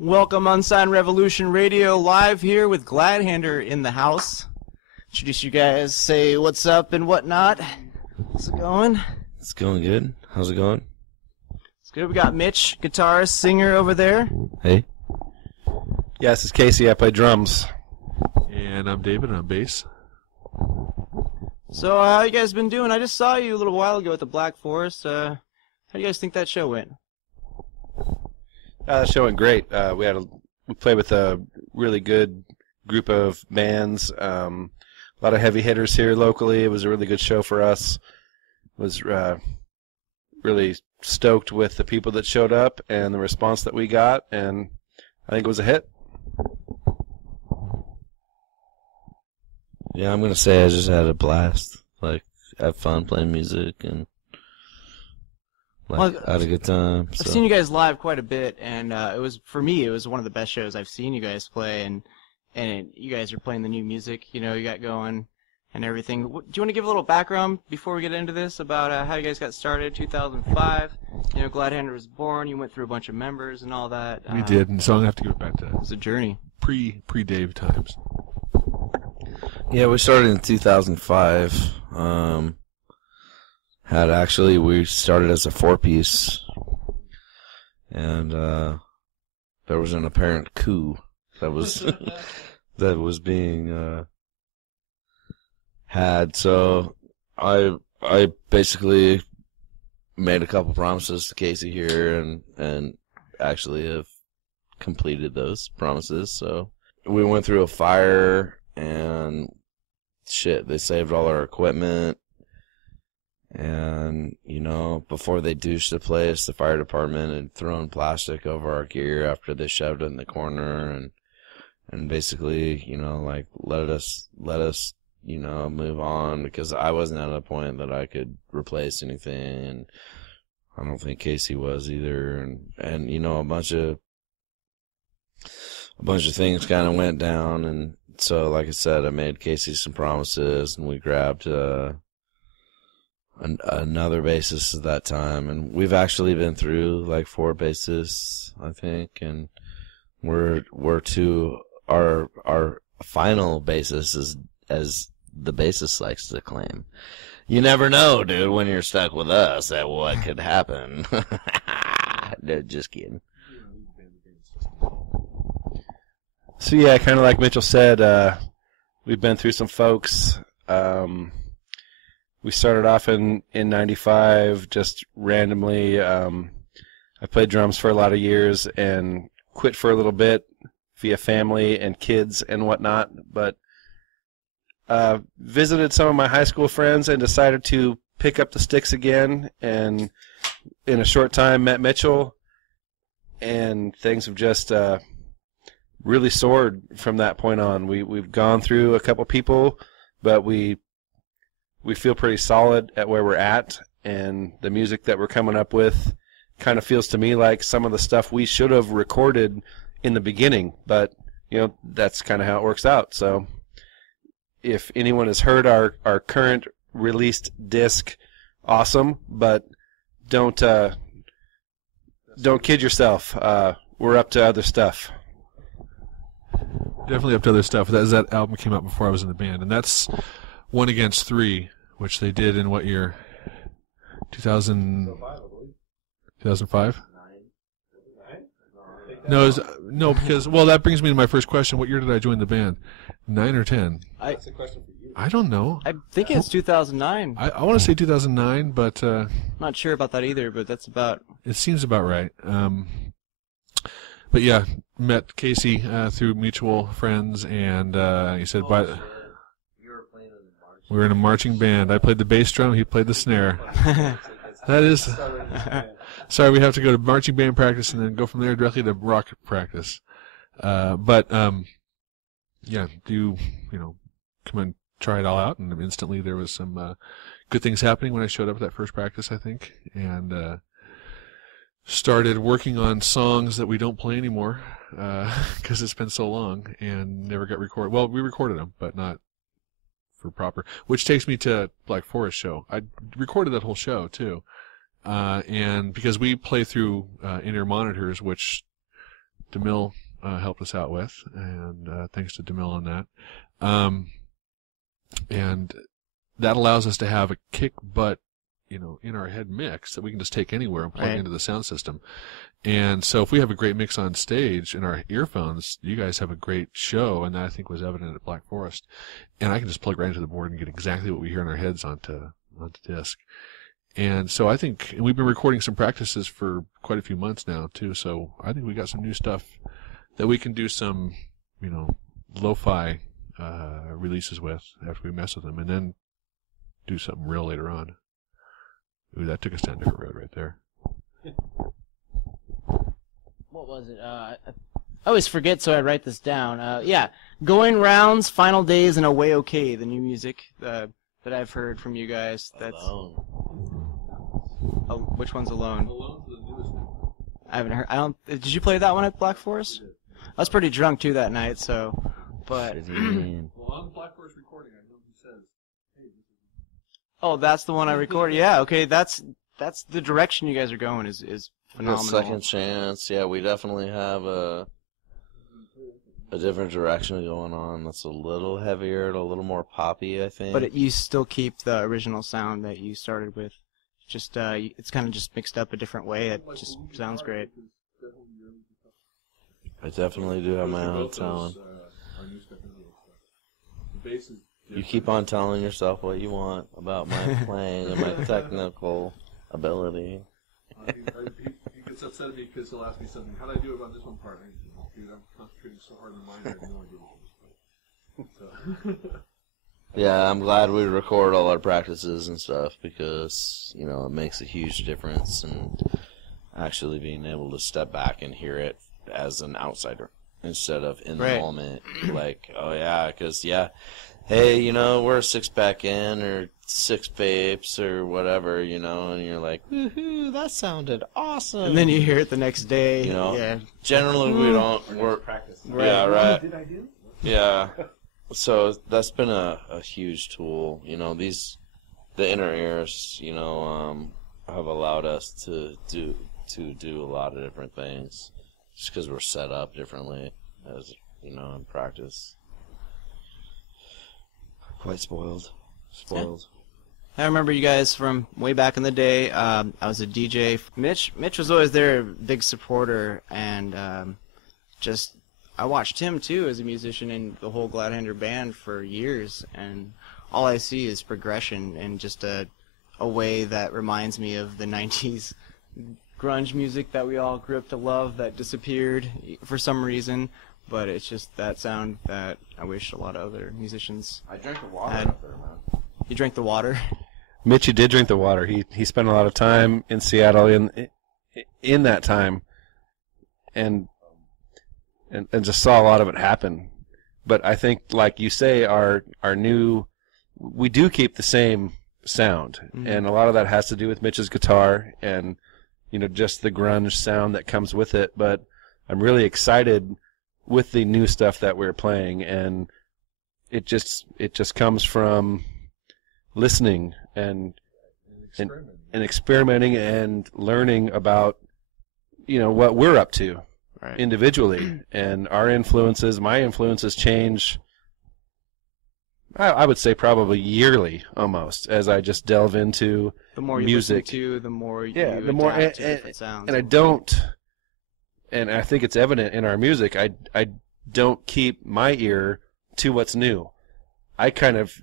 Welcome, Unsigned Revolution Radio, live here with Gladhander in the house. Introduce you guys, say what's up and whatnot. How's it going? It's going good. How's it going? It's good. We got Mitch, guitarist, singer over there. Hey. Yeah, this is Casey. I play drums. And I'm David, and I'm bass. So, how you guys been doing? I just saw you a little while ago at the Black Forest. How do you guys think that show went? The show went great. We played with a really good group of bands. A lot of heavy hitters here locally. It was a really good show for us. Was really stoked with the people that showed up and the response that we got, and I think it was a hit. Yeah, I'm gonna say I just had a blast. Like, have fun playing music and had a good time. I've seen you guys live quite a bit, and it was one of the best shows I've seen you guys play, and you guys are playing the new music, you got going and everything. Do you want to give a little background before we get into this about how you guys got started? 2005, Gladhander was born. You went through a bunch of members and all that. We did, and so I'm gonna have to give it back to it was a journey. Pre-Dave times. Yeah, we started in 2005. We started as a 4-piece, and there was an apparent coup that was that was being had. So I basically made a couple promises to Casey here, and actually have completed those promises. So we went through a fire, and they saved all our equipment. And, before they douched the place, the fire department had thrown plastic over our gear after they shoved it in the corner, and basically, let us, move on, because I wasn't at a point that I could replace anything, and I don't think Casey was either, and a bunch of things kind of went down, and so, like I said, I made Casey some promises, and we grabbed another bassist at that time, and we've actually been through like 4 bassists, I think, and we're to our final bassist is, as the bassist likes to claim. You never know, dude, when you're stuck with us, at what could happen. No, just kidding. So yeah, kind of like Mitchell said, we've been through some folks. We started off in 95 just randomly. I played drums for a lot of years and quit for a little bit via family and kids and whatnot, but visited some of my high school friends and decided to pick up the sticks again, and in a short time met Mitchell, and things have just really soared from that point on. We've gone through a couple people, but we feel pretty solid at where we're at, and the music that we're coming up with kind of feels to me like some of the stuff we should have recorded in the beginning, but that's kind of how it works out. So if anyone has heard our current released disc, awesome, but don't kid yourself. We're up to other stuff. Definitely up to other stuff. That album came out before I was in the band, and that's 1 Against 3, which they did in what year? 2005? No, because that brings me to my first question. What year did I join the band? 9 or 10? That's a question for you. I don't know. I think it's 2009. I want to say 2009, but I'm not sure about that either. But that's about. It seems about right. But yeah, met Casey through mutual friends, and he said, we were in a marching band. I played the bass drum, he played the snare. That is... Sorry, we have to go to marching band practice and then go from there directly to rock practice. But come and try it all out, and instantly there was some good things happening when I showed up at that first practice, I think, and started working on songs that we don't play anymore because it's been so long, and never got recorded. Well, we recorded them, but not for proper, which takes me to Black Forest show. I recorded that whole show too, and because we play through in-ear monitors, which DeMille helped us out with, and thanks to DeMille on that. And that allows us to have a kick butt, in our head mix that we can just take anywhere and plug into the sound system. And so if we have a great mix on stage in our earphones, you guys have a great show, and that I think was evident at Black Forest. And I can just plug right into the board and get exactly what we hear in our heads onto disc. And so I think, and we've been recording some practices for quite a few months now too, so I think we got some new stuff that we can do some, lo-fi releases with after we mess with them, and then do something real later on. Ooh, that took us down a different road right there. What was it? I always forget, so I write this down. Yeah, Going Rounds, Final Days, and Away OK, the new music that I've heard from you guys. That's Alone. Oh, which one's Alone? Alone's the newest one. I haven't heard. Did you play that one at Black Forest? I was pretty drunk too that night, so. But. Well, on Black Forest recording, I know he says, hey, this is... Oh, that's the one I recorded. Yeah, okay, that's the direction you guys are going is The phenomenal. Second Chance, yeah, we definitely have a different direction going on. That's a little heavier, a little more poppy, I think. But you still keep the original sound that you started with. Just it's kind of just mixed up a different way. It just sounds great. I definitely do have my own tone. You keep on telling yourself what you want about my playing and my technical ability. He gets upset at me because he'll ask me something. How did I do about this one part? And I say, dude, I'm concentrating so hard on mine, I have no idea what this is. Yeah, I'm glad we record all our practices and stuff because, it makes a huge difference in actually being able to step back and hear it as an outsider instead of in the moment. Like, oh yeah, because, hey, we're a 6-pack in or 6 vapes or whatever, and you're like, woohoo, that sounded awesome. And then you hear it the next day. Yeah. Generally we don't work. Yeah, right. Did I do? Yeah. So that's been a huge tool. The inner ears, have allowed us to do a lot of different things just because we're set up differently as, in practice. Quite spoiled. I remember you guys from way back in the day. I was a DJ. Mitch was always there, a big supporter, and I watched him too as a musician in the whole Gladhander band for years, and all I see is progression in just a way that reminds me of the 90s grunge music that we all grew up to love that disappeared for some reason. But it's just that sound that I wish a lot of other musicians I drank the water had. up there, man. You drank the water? Mitchie did drink the water. He spent a lot of time in Seattle in that time, and just saw a lot of it happen. But I think, like you say, our new, we do keep the same sound, and a lot of that has to do with Mitch's guitar and just the grunge sound that comes with it. But I'm really excited with the new stuff that we're playing, and it just comes from listening and experimenting and learning about what we're up to individually, and our influences, my influences change. I would say probably yearly almost as I just delve into The more you music. listen to, the more you the more adapt to different sounds. And I don't, and I think it's evident in our music, I don't keep my ear to what's new. I kind of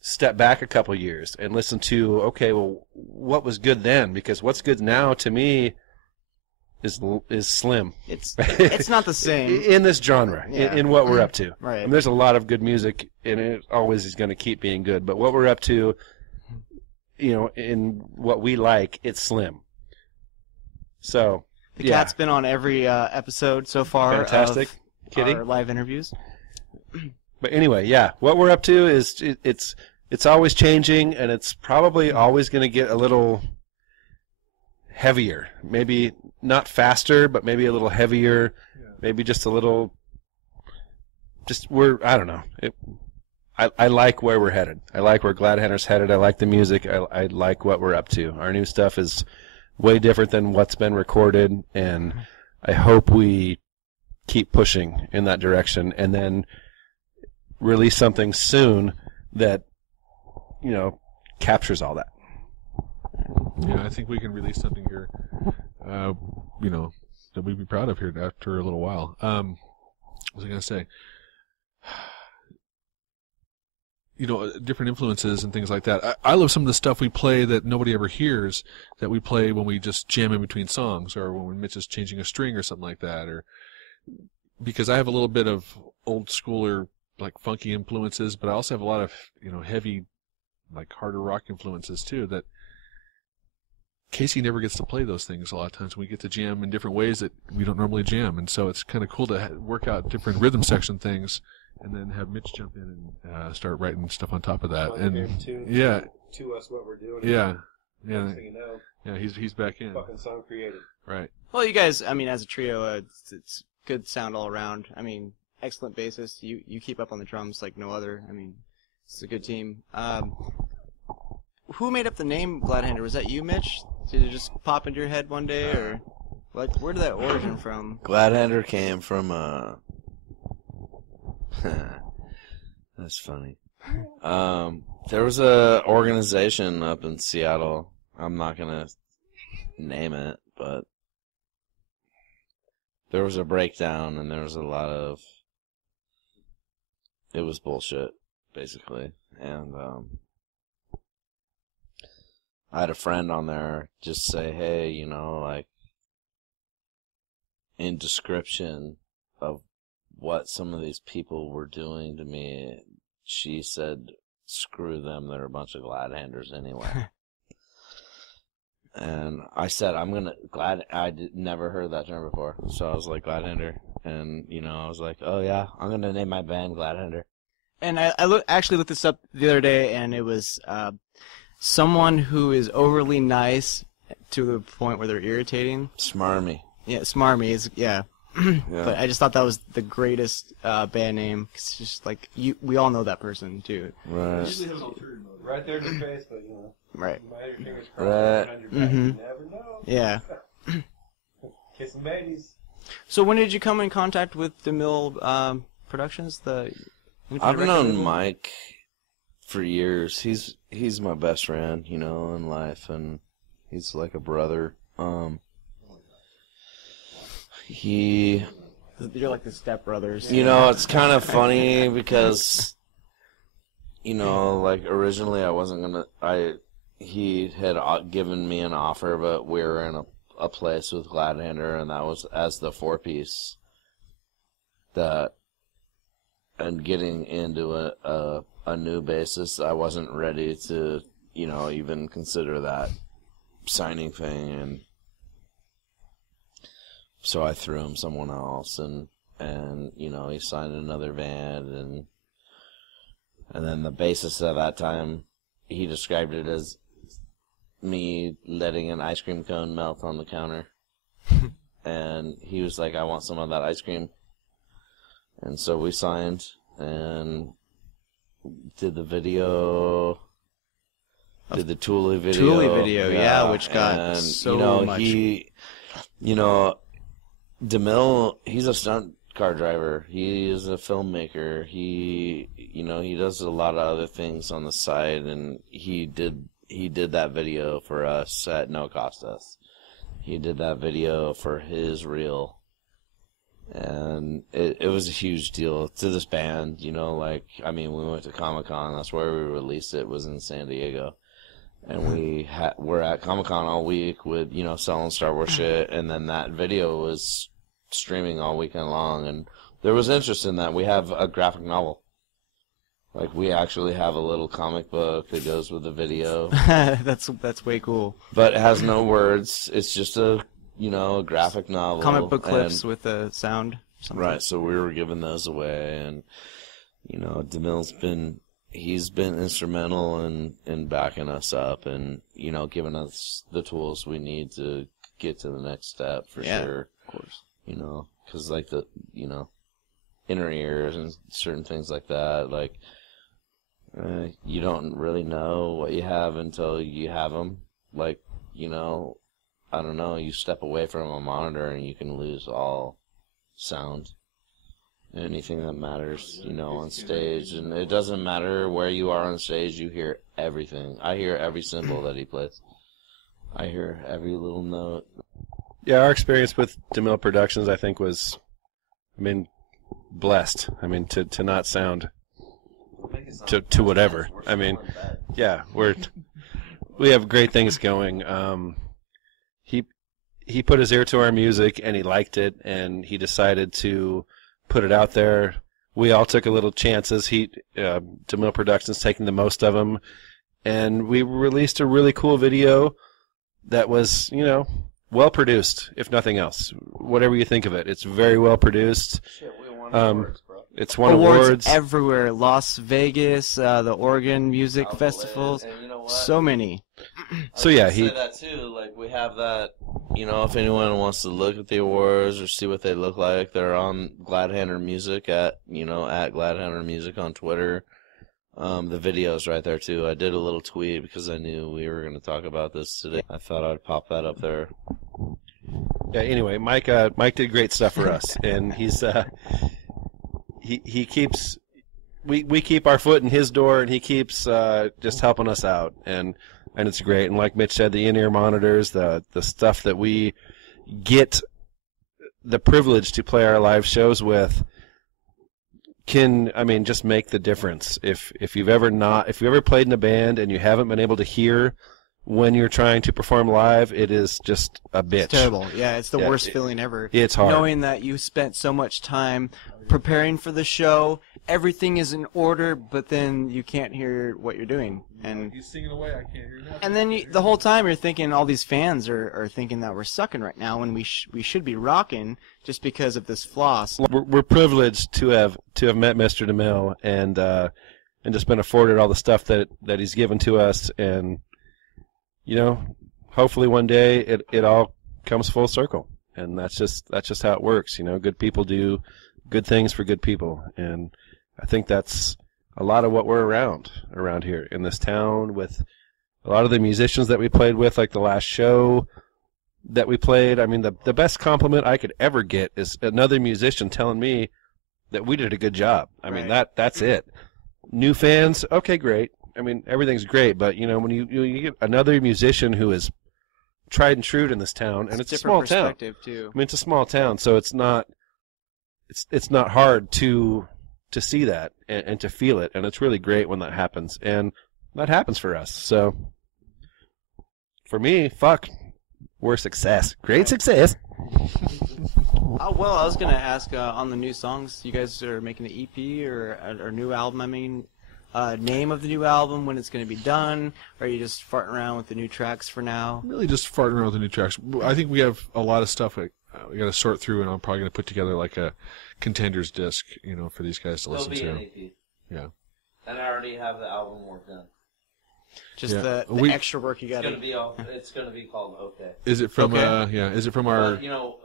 step back a couple years and listen to, okay, well, what was good then? Because what's good now to me is slim. It's not the same in this genre, in what we're up to. Right. And there's a lot of good music, and it always is going to keep being good. But what we're up to, in what we like, it's slim. So the cat's been on every episode so far. Fantastic. Of Kitty. our live interviews. But anyway, what we're up to is it's always changing, and it's probably always going to get a little heavier. Maybe not faster, but maybe a little heavier. Maybe just a little. I don't know. I like where we're headed. I like where Gladhander's headed. I like the music. I like what we're up to. Our new stuff is way different than what's been recorded, and I hope we keep pushing in that direction, and then release something soon that, you know, captures all that. Yeah, I think we can release something here, you know, that we'd be proud of here after a little while. What was I going to say? You know, different influences and things like that. I love some of the stuff we play that nobody ever hears, that we play when we just jam in between songs, or when Mitch is changing a string or something like that, or because I have a little bit of old schooler, like funky influences, but I also have a lot of, you know, heavy, like harder rock influences too, that Casey never gets to play those things a lot of times. We get to jam in different ways that we don't normally jam, and so it's kind of cool to work out different rhythm section things, and then have Mitch jump in and start writing stuff on top of that. And yeah, to us what we're doing. Yeah, yeah, Next thing you know, yeah. He's back in. fucking song created. Right. Well, you guys, I mean, as a trio, it's good sound all around. I mean, excellent bassist. You keep up on the drums like no other. I mean, it's a good team. Who made up the name Gladhander? Was that you, Mitch? Did it just pop into your head one day, or like where did that origin from? Gladhander came from that's funny. There was a organization up in Seattle. I'm not gonna name it, but there was a breakdown, and there was a lot of. It was bullshit, basically, and I had a friend on there just say, hey, you know, like, in description of what some of these people were doing to me, she said, screw them, they're a bunch of Gladhanders anyway. And I said, never heard that term before, so I was like, Gladhander, and, you know, I was like, oh yeah, I'm going to name my band Gladhander. And I actually looked this up the other day, and it was someone who is overly nice to the point where they're irritating. Smarmy. Yeah, smarmy is, yeah. Yeah. But I just thought that was the greatest band name. 'Cause it's just like, we all know that person, too. Right. Right there in your face, but, you know. Right. You might have your fingers Right. crossed behind your back. Mhm. You never know. Yeah. Kissing babies. So when did you come in contact with DeMille Productions? I've record known label? Mike for years. He's my best friend, you know, in life, and he's like a brother. You're like the Step Brothers. You know, it's kind of funny because, you know, like originally I wasn't gonna. He had given me an offer, but we were in a place with Gladhander, and that was as the 4-piece. And getting into a new bassist, I wasn't ready to, you know, even consider that signing thing, and so I threw him someone else, and you know, he signed another band, and then the bassist at that time, he described it as me letting an ice cream cone melt on the counter, and he was like, I want some of that ice cream. And so we signed and did the video, did the Thule video. Thule video, yeah, which got and, so you know, much. You know, DeMille, he's a stunt car driver. He is a filmmaker. You know, he does a lot of other things on the side, and he did that video for us at no cost us. He did that video for his reel. And it was a huge deal to this band, you know, like, I mean, we went to Comic-Con, that's where we released it, was in San Diego. And we're at Comic-Con all week with, you know, selling Star Wars shit, and then that video was streaming all weekend long, and there was interest in that. We have a graphic novel. Like, we actually have a little comic book that goes with the video. That's way cool. But it has no words, it's just a graphic novel. Comic book clips with the sound. Something. Right, so we were giving those away, and, you know, DeMille's been instrumental in backing us up and, you know, giving us the tools we need to get to the next step, for sure. Of course. You know, because, like, the, you know, inner ears and certain things like that, like, you don't really know what you have until you have them. Like, you know, I don't know, you step away from a monitor and you can lose all sound. anything that matters, you know, on stage. And it doesn't matter where you are on stage, you hear everything. I hear every cymbal that he plays. I hear every little note. Yeah, our experience with DeMille Productions, I think, was, I mean, blessed. I mean, to not sound to whatever. I mean, yeah, we have great things going. He put his ear to our music and he liked it and he decided to put it out there. We all took a little chances. DeMille Productions taking the most of them, and we released a really cool video that was, you know, well produced, if nothing else. Whatever you think of it, it's very well produced. Shit, we won awards, bro. It's won awards awards everywhere. Las Vegas, the Oregon Music Festivals, And you know what? so many. So yeah, I say that too. Like, we have that. You know, if anyone wants to look at the awards or see what they look like, they're on Gladhander Music at Gladhander Music on Twitter. The video's right there too. I did a little tweet because I knew we were going to talk about this today. I thought I'd pop that up there. Yeah. Anyway, Mike did great stuff for us, and he's he keeps we keep our foot in his door, and he keeps just helping us out, and it's great. And like Mitch said, the in-ear monitors, the stuff that we get the privilege to play our live shows with can, I mean, just make the difference. If you've ever played in a band and you haven't been able to hear when you're trying to perform live, it is just a bitch. It's terrible. Yeah, it's the worst feeling ever. It's hard. Knowing that you spent so much time preparing for the show, everything is in order, but then you can't hear what you're doing. And he's singing away, I can't hear nothing. and then the whole time you're thinking all these fans are thinking that we're sucking right now when we should be rocking just because of this floss. We're privileged to have met Mr. DeMille and just been afforded all the stuff that he's given to us, and you know, hopefully one day it all comes full circle, and that's just how it works. You know, good people do good things for good people, and I think that's a lot of what we're around here in this town, with a lot of the musicians that we played with, like the last show that we played. I mean, the best compliment I could ever get is another musician telling me that we did a good job. I mean, that's it. New fans, okay, great. I mean, everything's great, but you know, when you get another musician who is tried and true in this town, and it's a small town. Too. I mean, it's a small town, so it's not hard to see that and to feel it, and it's really great when that happens, and that happens for us. So for me, we're a success. Great success. Oh, well, I was gonna ask on the new songs. You guys are making an EP or a new album? I mean, name of the new album, when it's gonna be done? Or are you just farting around with the new tracks for now? Really just farting around with the new tracks. I think we have a lot of stuff we got to sort through, and I'm probably going to put together like a contenders disc, you know, for these guys to listen to. There'll be an EP. Yeah. And I already have the album work done. Just Yeah. the extra work you got to. It's gonna be called Okay. Is it from? Okay. Is it from our? But, you know,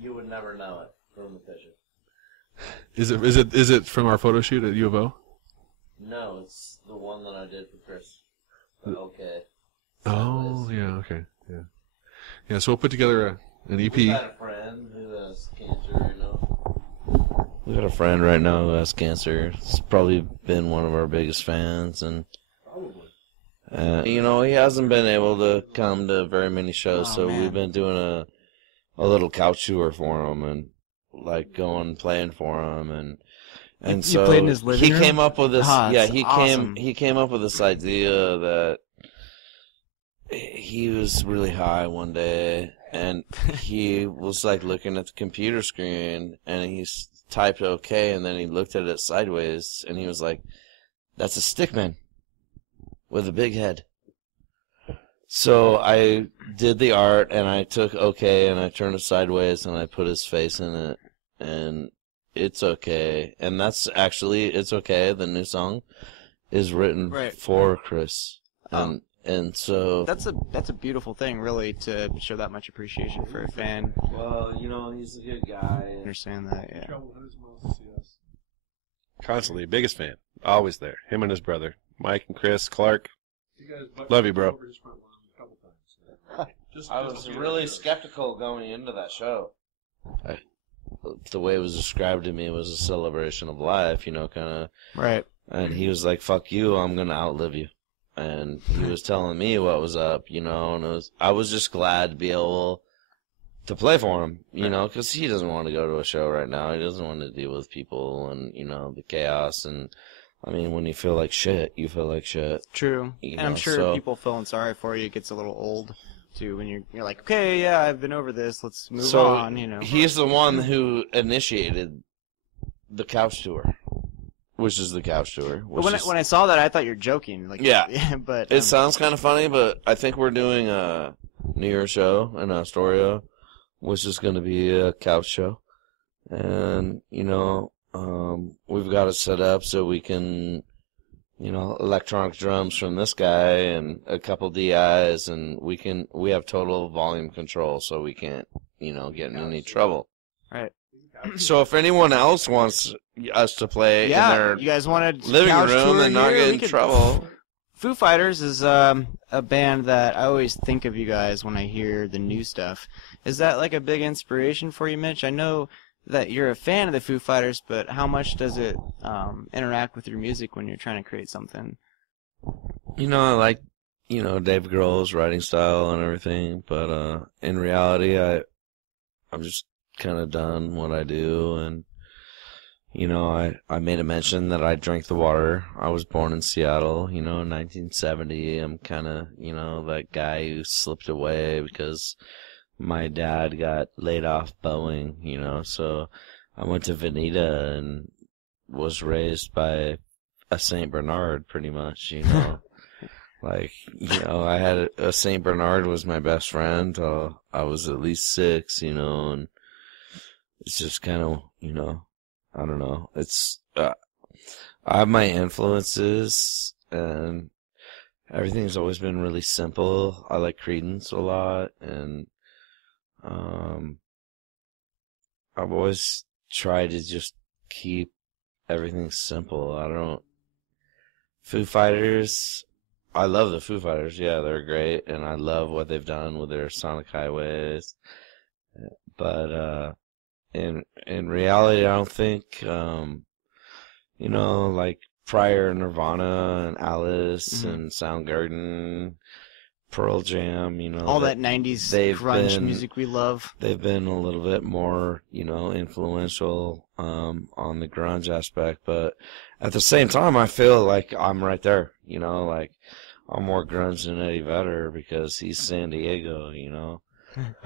you would never know it from the picture. Is it from our photo shoot at U of O? No, it's the one that I did for Chris. Okay. Oh, yeah, okay, yeah. Yeah, so we'll put together an EP. We got a friend who has cancer, you know. We got a friend right now who has cancer. He's probably been one of our biggest fans, and you know, he hasn't been able to come to very many shows, so man. we've been doing a little couch tour for him, and like going playing for him, and You so played in his living room? came up with this. It's he awesome. came up with this idea that he was really high one day, and he was like looking at the computer screen, and he typed OK, and then he looked at it sideways, and he was like, "That's a stickman with a big head." So I did the art, and I took OK, and I turned it sideways, and I put his face in it, and it's okay. And that's actually It's Okay. The new song is written for Chris, and so That's a beautiful thing, really, to show that much appreciation for a fan. well, you know, he's a good guy. I understand that, yeah. Constantly, biggest fan, always there. Him and his brother, Mike and Chris, Clark. Love you, bro. I was really skeptical going into that show. the way it was described to me was a celebration of life, kind of. Right. And he was like, "Fuck you, I'm gonna outlive you." And he was telling me what was up, and I was just glad to be able to play for him, because he doesn't want to go to a show right now. He doesn't want to deal with people and, the chaos. And, I mean, when you feel like shit, you feel like shit. True. And I'm sure people feeling sorry for you gets a little old, too, when you're like, okay, yeah, I've been over this. Let's move on, He's the one who initiated the couch tour, which is the couch tour. But when I saw that, I thought you were joking. Like, yeah. But it sounds kind of funny, but I think we're doing a New Year's show in Astoria, which is going to be a couch show. And, we've got it set up so we can, electronic drums from this guy and a couple DIs, and we have total volume control, so we can't, get in any trouble. Right. So if anyone else wants us to play in their you guys wanted living room and not get in trouble. Foo Fighters is a band that I always think of you guys when I hear the new stuff. Is that like a big inspiration for you, Mitch? I know that you're a fan of the Foo Fighters, but how much does it interact with your music when you're trying to create something? I like, Dave Grohl's writing style and everything, but in reality, I'm just kind of done what I do, and I made a mention that I drank the water. I was born in Seattle, in 1970. I'm kind of, that guy who slipped away because my dad got laid off Boeing, so I went to Veneta and was raised by a St. Bernard pretty much, Like, I had a St. Bernard was my best friend till I was at least 6, and it's just kind of, I don't know. It's, I have my influences, and everything's always been really simple. I like Creedence a lot, and I've always tried to just keep everything simple. Foo Fighters, I love the Foo Fighters. Yeah, they're great, and I love what they've done with their Sonic Highways. But, in reality, I don't think, like prior Nirvana and Alice and Soundgarden, Pearl Jam, all that 90s grunge music we love. They've been a little bit more, influential on the grunge aspect, but at the same time, I feel like I'm right there, like I'm more grunge than Eddie Vedder because he's San Diego,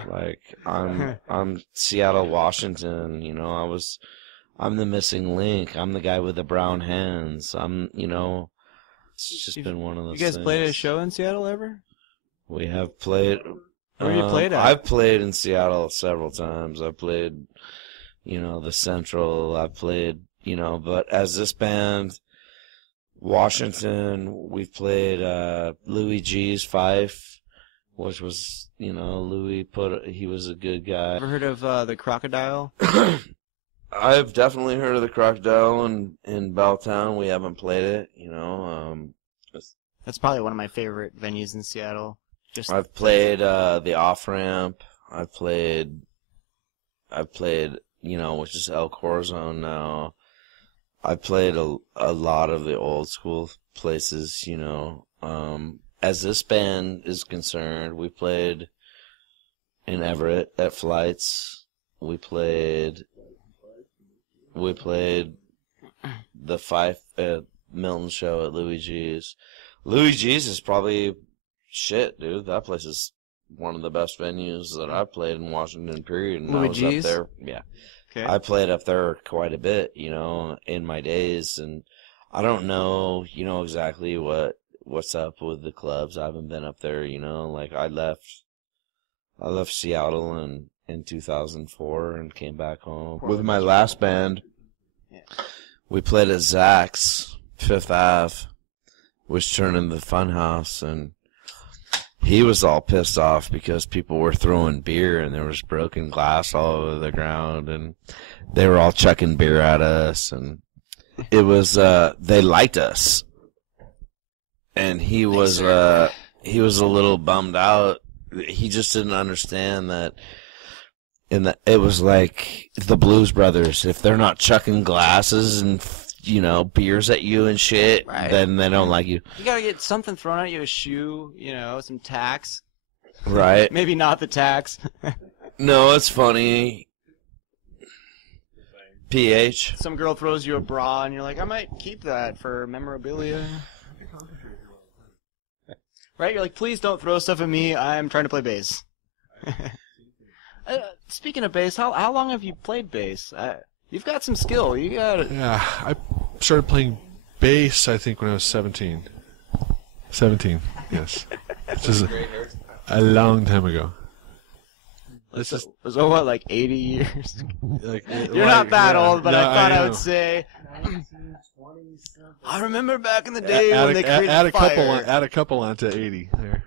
Like I'm Seattle, Washington, I'm the missing link. I'm the guy with the brown hands. It's just been one of those. You guys things. played at a show in Seattle ever? We have played. Where you played at? I've played in Seattle several times. I've played, the Central. I've played, but as this band, Washington, we've played Louis G's Fife, which was, Louis he was a good guy. Ever heard of the Crocodile? I've definitely heard of the Crocodile in Belltown. We haven't played it, That's probably one of my favorite venues in Seattle. I've played the Off Ramp. I've played, which is El Corazon now. I've played a lot of the old school places, As this band is concerned, we played in Everett at Flights. We played the Fife at Milton show at Louis G's. Louis G's is probably shit, dude. That place is one of the best venues that I've played in Washington, period. And Louis G's? Up there. Yeah. Okay. I played up there quite a bit, in my days, and I don't know, exactly what's up with the clubs. I haven't been up there, like I left Seattle in 2004 and came back home with my last band. Yeah. We played at Zach's, Fifth Ave, which turned into the Funhouse, and he was all pissed off because people were throwing beer and there was broken glass all over the ground, and they were all chucking beer at us, and it was they liked us, and he was a little bummed out. He just didn't understand that it was like the Blues Brothers. If they're not chucking glasses and beers at you and shit, Right. then they don't like you. You gotta get something thrown at you, a shoe, some tacks. Right? Maybe not the tacks. No, it's funny. PH. Some girl throws you a bra, and you're like, I might keep that for memorabilia. Right? You're like, please don't throw stuff at me. I'm trying to play bass. Speaking of bass, how long have you played bass? You've got some skill. You got. Yeah, I started playing bass, I think, when I was 17. 17, yes. Which is a long time ago. This is what, like 80 years? You're You're not that old, but no, I thought I know. would say. I remember back in the day when they created add a fire. add a couple onto 80 there.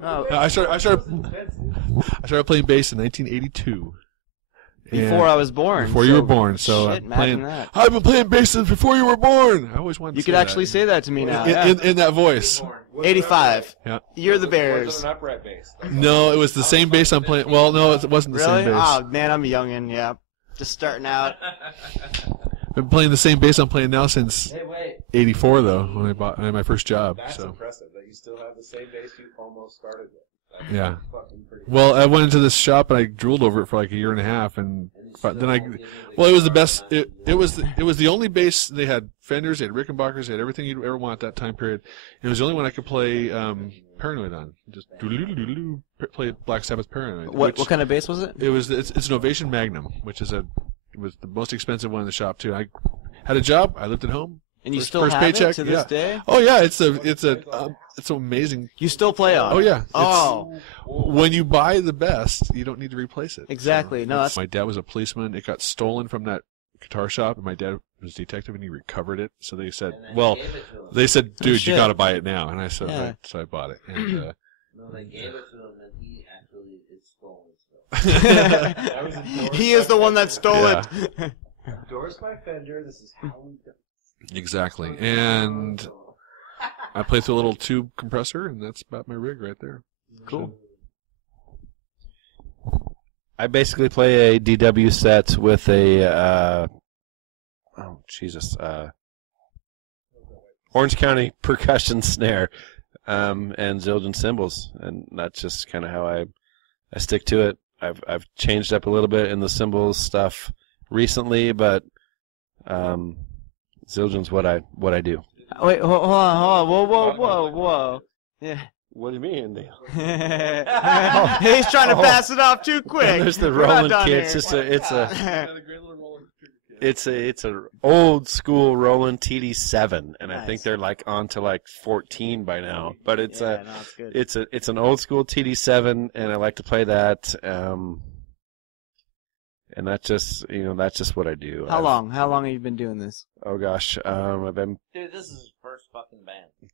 No, I started playing bass in 1982. before I was born. Before you were born, so shit, I'm playing. imagine that. I've been playing bass since before you were born. I always wanted to You say could actually that. say that to me now. in that voice. 85. Yeah. You're the Bears. Was it an upright bass? No, it was the same bass I'm playing. Well, no, it wasn't the Really? same bass. Oh man, I'm a youngin'. Yeah, just starting out. I've been playing the same bass I'm playing now since Hey, wait. '84, though, when I had my first job. That's So impressive that you still have the same bass you almost started with. That's yeah. fucking pretty Well, I went into this shop and I drooled over it for like a year and a half, and then well, it was the best. It was the only bass they had. Fenders, they had Rickenbackers, they had everything you'd ever want at that time period. It was the only one I could play Paranoid on. Just doodle-doodle-doodle, play Black Sabbath Paranoid. What kind of bass was it? It's an Ovation Magnum, which is it was the most expensive one in the shop too. I had a job. I lived at home. And you First- still first have paycheck, it to this yeah. day? Oh yeah, it's amazing. You still play on? Oh it? yeah. Oh, When you buy the best, you don't need to replace it. exactly. So, No, that's my dad was a policeman. It got stolen from that guitar shop, and my dad was a detective, and he recovered it. So they said, dude, shit. you got to buy it now. And I said, Yeah. right. So I bought it. And, No, they gave it to him, and he actually it's stolen stuff. he is the one that stole Yeah. it. endorsed by Fender. This is how we do it. exactly. And I play through a little tube compressor, and that's about my rig right there. Cool. I basically play a DW set with a Orange County percussion snare and Zildjian cymbals, and that's just kind of how I stick to it. I've changed up a little bit in the cymbals stuff recently, but Zildjian's what I do. Wait, hold on, whoa. Yeah. What do you mean, Neil? He's trying to pass it off too quick. And there's the We're not Roland done kit. here. It's a old school Roland TD7, and I think Nice. they're like on to like 14 by now. But it's Yeah, no, it's good. it's an old school TD7, and I like to play that. And that's just what I do. How long have you been doing this? Oh gosh, I've been. Dude, this is his first fucking band.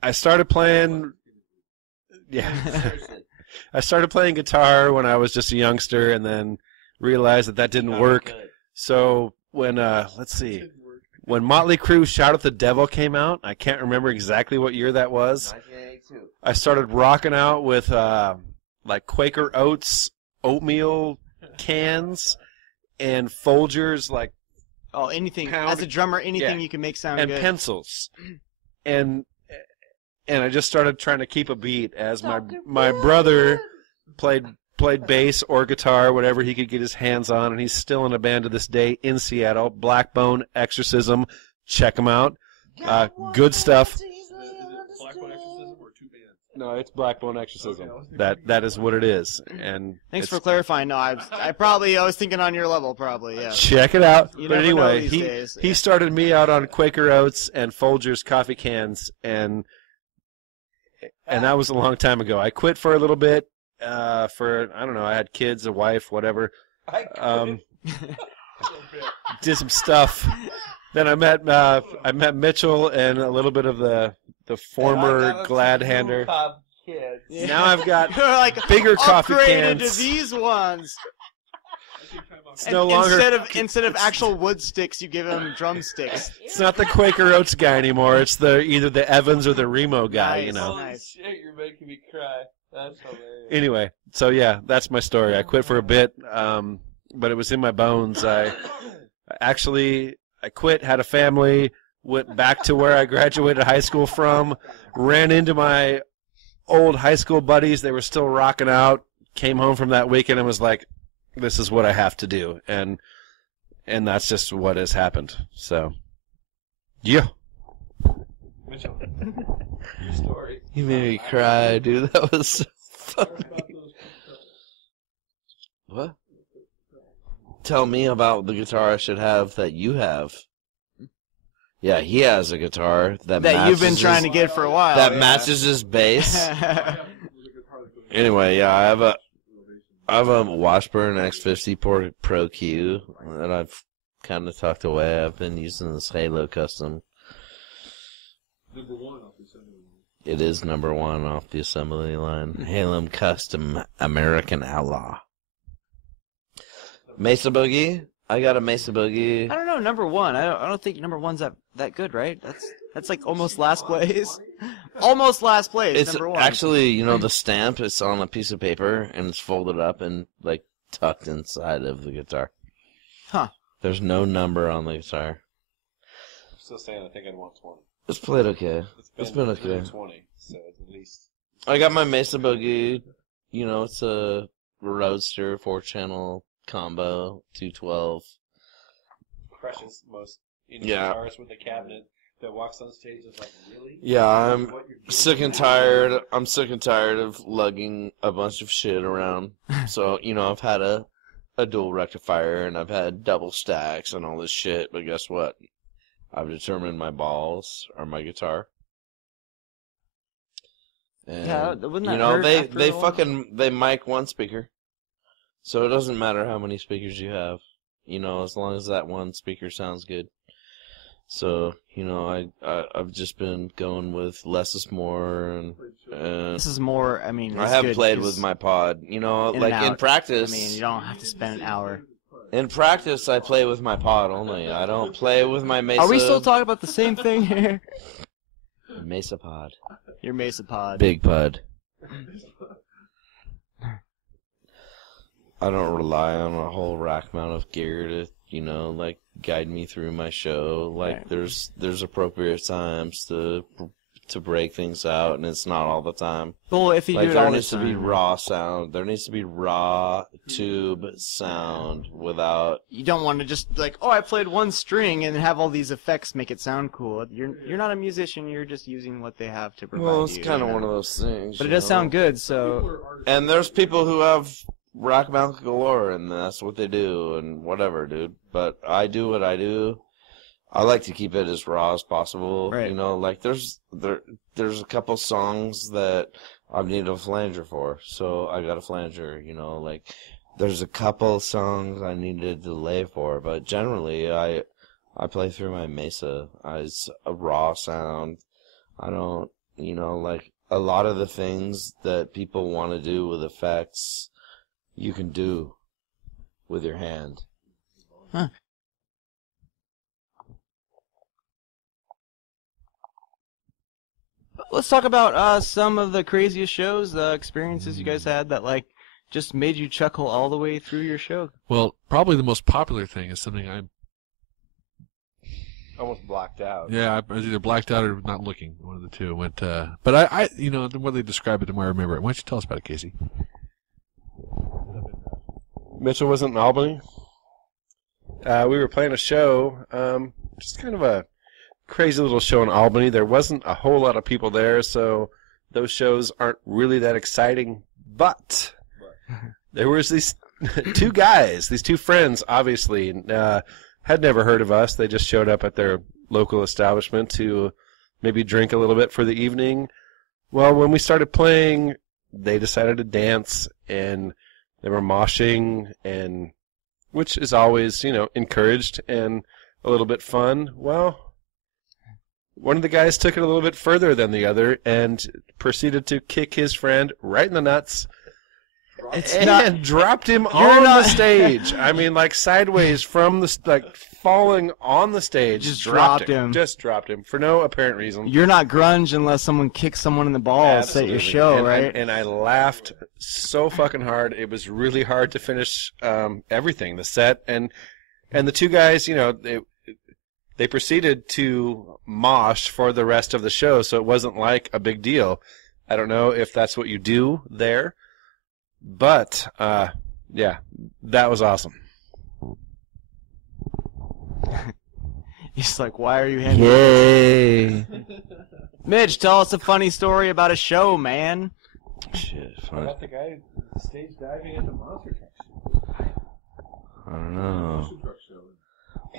I started playing. Yeah, Seriously. I started playing guitar when I was just a youngster, and then realized that didn't Not work. good. So when when Motley Crue "Shout at the Devil" came out, I can't remember exactly what year that was. 1982. I started rocking out with like Quaker Oats oatmeal cans and Folgers like Oh, anything. Pound- As a drummer, anything Yeah. you can make sound and good. pencils, and I just started trying to keep a beat as my brother played bass or guitar, whatever he could get his hands on, and he's still in a band to this day in Seattle. Blackbone Exorcism, check them out. Good stuff. No, it's Blackbone Exorcism. That is what it is. And Thanks it's- for clarifying. No, I was thinking on your level, probably. Yeah. Check it out. You But never know anyway, these days. he started me out on Quaker Oats and Folgers coffee cans, and that was a long time ago. I quit for a little bit. For I don't know. I had kids, a wife, whatever. Did some stuff. Then I met Mitchell and a little bit of the former Gladhander. Yeah. Now I've got You're like bigger coffee upgraded cans. to these ones. It's And no longer. instead of actual wood sticks, you give them drumsticks. It's not the Quaker Oats guy anymore. It's either the Evans or the Remo guy. Nice. You know. Holy shit, you're making me cry. That's hilarious. Anyway, so yeah, that's my story. I quit for a bit, but it was in my bones. I quit, had a family, went back to where I graduated high school from, ran into my old high school buddies. They were still rocking out. Came home from that weekend and was like, "This is what I have to do," and that's just what has happened. So, yeah. Mitchell, your story. You made me cry, dude. That was so funny. What? Tell me about the guitar I should have that you have. Yeah, he has a guitar that you've been trying to get for a while. That matches his bass. Anyway, yeah, I have a Washburn X50 Pro Q that I've kind of tucked away. I've been using this Halo Custom. Number 1 off the assembly line. It is number 1 off the assembly line. Halo Custom American Outlaw. Mesa Boogie. I got a Mesa Boogie. I don't know, number 1. I don't think number 1's that good, right? That's like almost last place. Almost last place. It's number 1. actually, you know, the stamp is on a piece of paper and it's folded up and like tucked inside of the guitar. Huh. There's no number on the guitar. I'm still saying I think I'd want 20. It's played okay. It's been okay. 20, so at least. I got my Mesa Boogie. You know, it's a Roadster 4-channel combo, 212. Precious most Yeah. guitarist with a cabinet that walks on stage is like, really? Yeah, I'm sick and tired. I'm sick and tired of lugging a bunch of shit around. So, you know, I've had a dual rectifier and I've had double stacks and all this shit, but guess what? I've determined my balls are my guitar. And, Yeah, wouldn't that you know, hurt they after a while? they mic one speaker. So it doesn't matter how many speakers you have, you know, as long as that one speaker sounds good. So, you know, I've just been going with less is more, and This is more, I mean, I it's have good played 'cause with my pod, you know, in like and in out. practice. I mean, you don't have to spend an hour. In practice, I play with my pod only. I don't play with my Mesa. Are we still talking about the same thing here? Mesa pod? Your Mesa pod. Big pod. I don't rely on a whole rack mount of gear to, you know, like guide me through my show. Like Right. there's appropriate times to break things out, and it's not all the time. Well, if you Like do it there all the needs to be time, raw sound. There needs to be raw tube sound without. you don't want to just like, oh, I played one string and have all these effects make it sound cool. You're not a musician. You're just using what they have to provide. Well, it's you, kind of you know? one of those things. But it you does know? sound good, so And there's people who have rack mount galore, and that's what they do, and whatever, dude. But I do what I do. I like to keep it as raw as possible. Right. You know, like there's a couple songs that I need a flanger for, so I got a flanger. You know, like there's a couple songs I need a delay for, but generally I play through my Mesa as a raw sound. I don't, you know, like a lot of the things that people want to do with effects, you can do with your hand. Huh. Let's talk about some of the craziest shows, experiences you guys had that like just made you chuckle all the way through your show. Well, probably the most popular thing is something I'm. Almost blocked out. Yeah, I was either blacked out or not looking. One of the two went. But I, you know, the more they describe it, the more I remember it. Why don't you tell us about it, Casey? Mitchell wasn't in Albany. We were playing a show, just kind of a crazy little show in Albany. There wasn't a whole lot of people there, so those shows aren't really that exciting. But there was these two guys, these two friends, obviously, had never heard of us. They just showed up at their local establishment to maybe drink a little bit for the evening. Well, when we started playing, they decided to dance, and they were moshing, and which is always, you know, encouraged and a little bit fun. Well, one of the guys took it a little bit further than the other and proceeded to kick his friend right in the nuts It's and not. dropped him You're on not- the stage. I mean, like sideways from the like falling on the stage. Just dropped him. Just dropped him for no apparent reason. You're not grunge unless someone kicks someone in the balls at your show, right? And I laughed so fucking hard. It was really hard to finish everything, the set, and the two guys, you know, they proceeded to mosh for the rest of the show, so it wasn't like a big deal. I don't know if that's what you do there, but yeah, that was awesome. He's like, why are you handing Yay! Midge, tell us a funny story about a show, man. Shit, fun. About the guy stage diving at the monster truck. I don't know.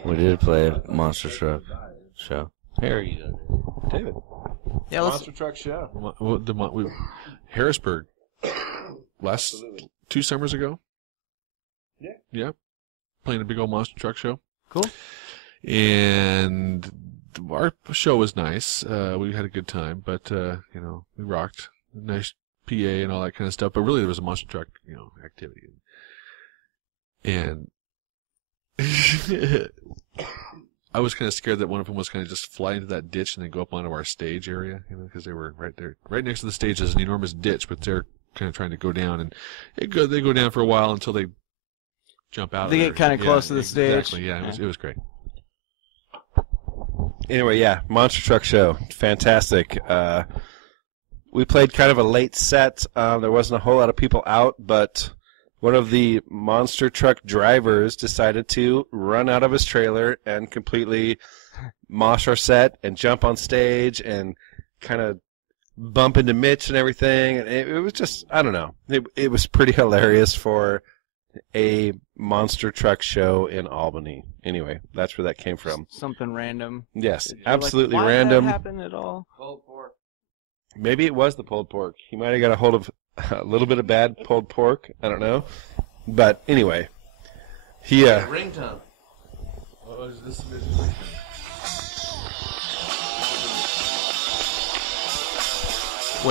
We did play a monster truck show. Here you go, David. Yeah, let's. Monster truck show. Harrisburg. Last 2 summers ago. Yeah. Yeah. Playing a big old monster truck show. Cool. And our show was nice. We had a good time, but you know, we rocked. Nice PA and all that kind of stuff. But really, there was a monster truck, you know, activity. And I was kind of scared that one of them was going to just fly into that ditch and then go up onto our stage area, you know, because they were right there, right next to the stage. There's an enormous ditch, but they're kind of trying to go down, and they go down for a while until they jump out. They get kind of close to the stage. Exactly. Yeah, it was great. Anyway, yeah, monster truck show, fantastic. We played kind of a late set. There wasn't a whole lot of people out, but one of the monster truck drivers decided to run out of his trailer and completely mosh our set and jump on stage and kind of bump into Mitch and everything. And it was just, I don't know. It was pretty hilarious for a monster truck show in Albany. Anyway, that's where that came from. Something random. Yes, You're absolutely like, why random. Did that happen at all? Pulled pork. Maybe it was the pulled pork. He might have got a hold of a little bit of bad pulled pork. I don't know. But anyway, he Ringtone. What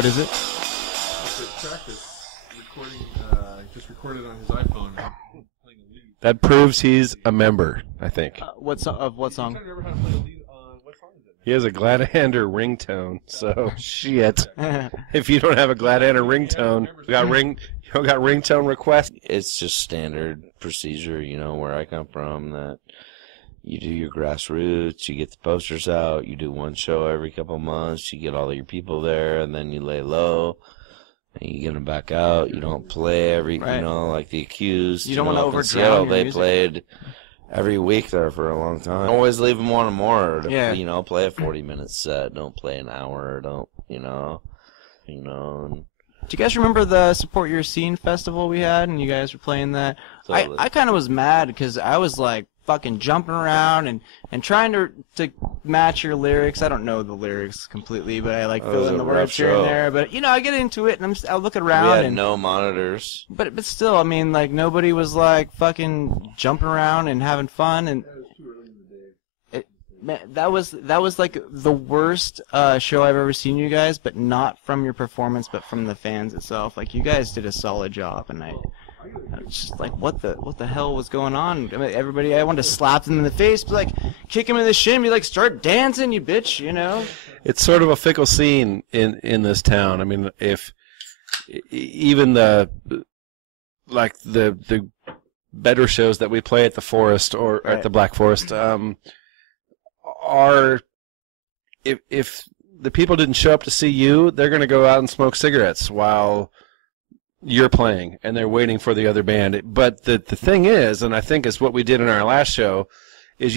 is it? It's a track that's recording, just recorded on his iPhone. Playing a lead. that proves he's a member, I think. What song? I'm trying to remember how to play a lead on what song is it? He has a Gladhander ringtone, so shit. If you don't have a Gladhander ringtone, you got ringtone request. It's just standard procedure, you know, where I come from, that you do your grassroots, you get the posters out, you do one show every couple of months, you get all of your people there, and then you lay low, and you get them back out. You don't play every, Right. you know, like the Accused. You don't want to up in overdrown Seattle, your they music. played every week there for a long time. Always leave them wanting more. To, Yeah. You know, play a 40-minute set. Don't play an hour. Don't, you know. And Do you guys remember the Support Your Scene festival we had, and you guys were playing that? Totally. I kind of was mad because I was like fucking jumping around and trying to match your lyrics. I don't know the lyrics completely, but I like Oh, it fill was in a the rough words here and show. there. But you know, I get into it and I look we around had and no monitors. but still, I mean, like nobody was like fucking jumping around and having fun and. Man, that was like the worst show I've ever seen you guys, but not from your performance, but from the fans itself. Like you guys did a solid job, and I was just like, what the hell was going on? I mean, everybody, I wanted to slap them in the face, be like, kick him in the shin, be like, start dancing, you bitch, you know? It's sort of a fickle scene in this town. I mean, if even the better shows that we play at the Forest or Right. at the Black Forest are, if the people didn't show up to see you, they're going to go out and smoke cigarettes while you're playing, and they're waiting for the other band. But the thing is, and I think is what we did in our last show, is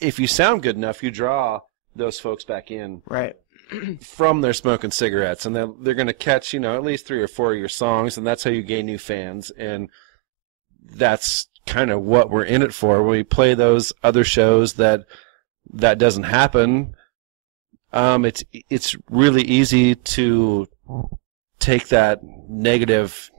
if you sound good enough, you draw those folks back in Right. from their smoking cigarettes, and they're going to catch, you know, at least 3 or 4 of your songs, and that's how you gain new fans. And that's kind of what we're in it for. When we play those other shows that doesn't happen, it's really easy to take that negative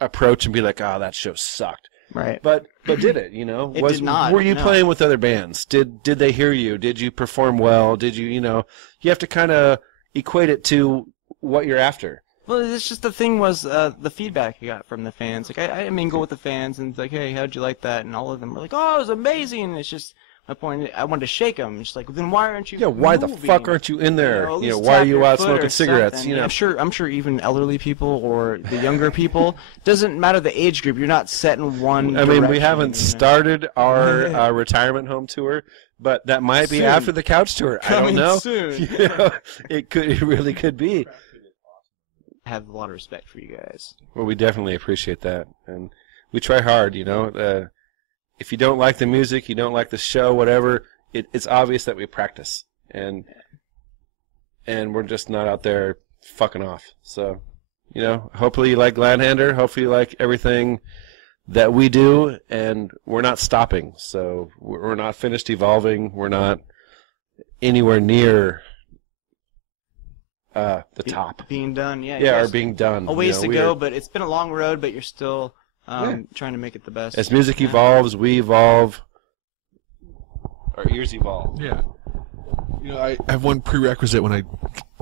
approach and be like, oh, that show sucked. Right. But did it, you know? It did not, Were you no. playing with other bands? Did they hear you? Did you perform well? Did you, you know, you have to kind of equate it to what you're after. Well, it's just the thing was the feedback I got from the fans. Like I mingle with the fans and it's like, hey, how'd you like that? And all of them were like, oh, it was amazing. And it's just my point. I wanted to shake them. It's like, then why aren't you? Yeah, why the moving? fuck aren't you in there? At You know, least why are tap you your out foot smoking or cigarettes? something. You know, I'm sure even elderly people or the younger people, doesn't matter the age group. You're not set in one. I mean, we direction, haven't you know? started our retirement home tour, but that might be Soon. after the couch tour. I don't Coming know. soon. You know, it really could be. I have a lot of respect for you guys. Well, we definitely appreciate that, and we try hard. You know, if you don't like the music, you don't like the show, whatever, it's obvious that we practice, and we're just not out there fucking off. So, you know, hopefully you like Gladhander. Hopefully you like everything that we do, and we're not stopping. So we're not finished evolving. We're not anywhere near the top. Being done, yeah. Yeah, yes. or being done. A ways you know, to go, but it's been a long road, but you're still trying to make it the best. As music evolves, we evolve. Our ears evolve. Yeah. You know, I have one prerequisite when I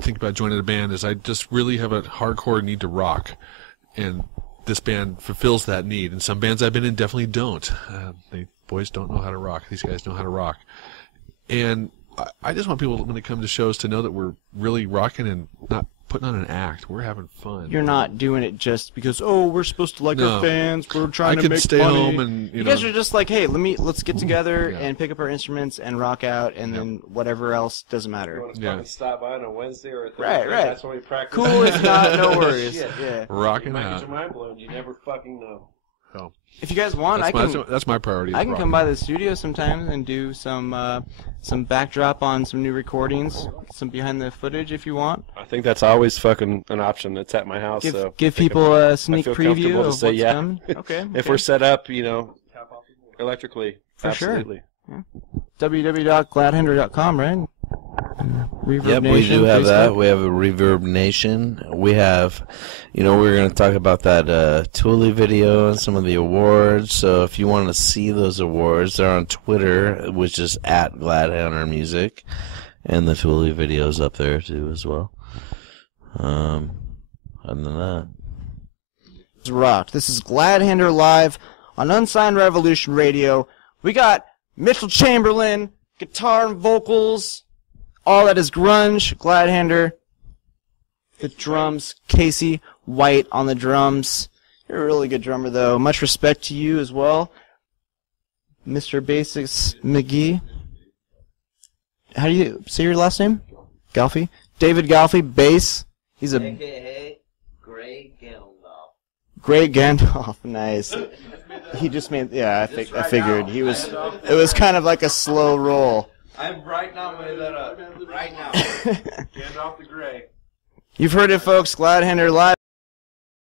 think about joining a band is I just really have a hardcore need to rock, and this band fulfills that need. And some bands I've been in definitely don't. They boys don't know how to rock. These guys know how to rock, and I just want people when they come to shows to know that we're really rocking and not putting on an act. We're having fun. You're not doing it just because we're supposed to like No. our fans. We're trying I to could make stay money. home and You know. guys are just like, hey, let's get together Yeah. and pick up our instruments and rock out, and then whatever else doesn't matter. Want to Yeah. fucking stop by on a Wednesday or a Thursday? Right. That's when we practice. Cool, if not, no worries. Shit. Yeah. rocking You might out. get your mind blown. You never fucking know. So If you guys want, that's my priority. is I can rocking. come by the studio sometimes and do some backdrop on some new recordings, some behind the footage if you want. I think that's always fucking an option. It's at my house. so Give I think people a sneak feel preview comfortable to of say what's yeah. coming. Okay. if we're set up, you know, electrically. For sure. absolutely. www.gladhander.com, right? Reverb Yep, we Nation, do have Facebook. that. We have a Reverb Nation. We have, you know, we're going to talk about that Thule video and some of the awards. So if you want to see those awards, they're on Twitter, which is at Gladhander Music. And the Thule video's up there, too, as well. Other than that. It's rocked. This is Gladhander live on Unsigned Revolution Radio. We got Mitchell Chamberlain, guitar and vocals. All that is grunge. Gladhander. The drums. Casey White on the drums. You're a really good drummer, though. Much respect to you as well. Mr. Basics McGee. How do you say your last name? Galfy? David Galfy, bass. He's a AKA Gray Gandalf. great Gandalf. Nice. He just made, yeah, I figured. It was kind of like a slow roll. I'm right now with that up. Right now. Gandalf the Grey. You've heard it, folks. Gladhander live.